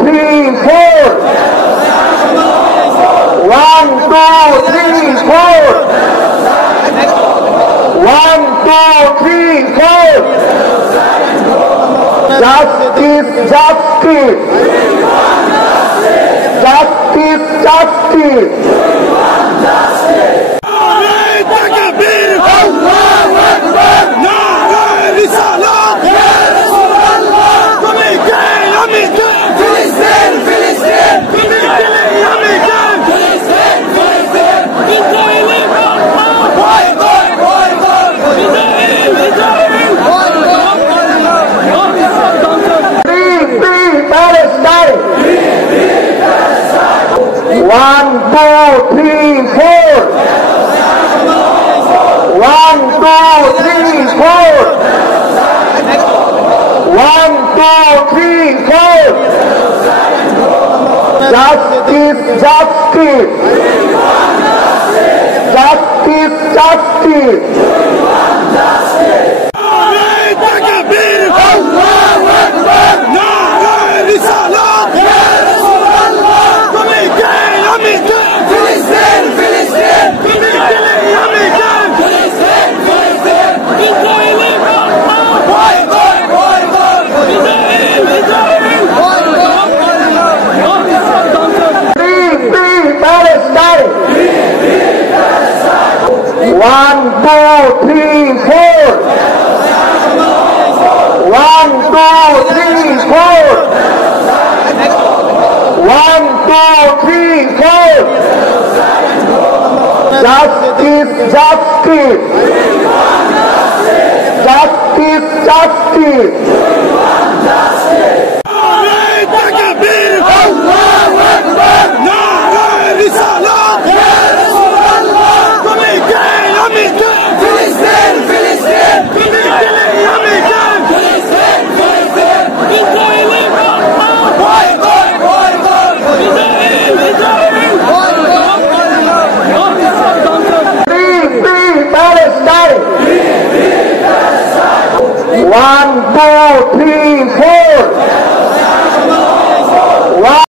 three, four. 1, 2, 3, 4. 1, 2, 3, 4. Justice, justice. Justice, justice. One, two, three, four. 1, 2, 3, 4. 1, 2, 3, 4. Justice, justice. Justice, justice. One, two, three, four. 1, 2, 3, 4. 1, 2, 3, 4. Justice, justice. Justice, justice.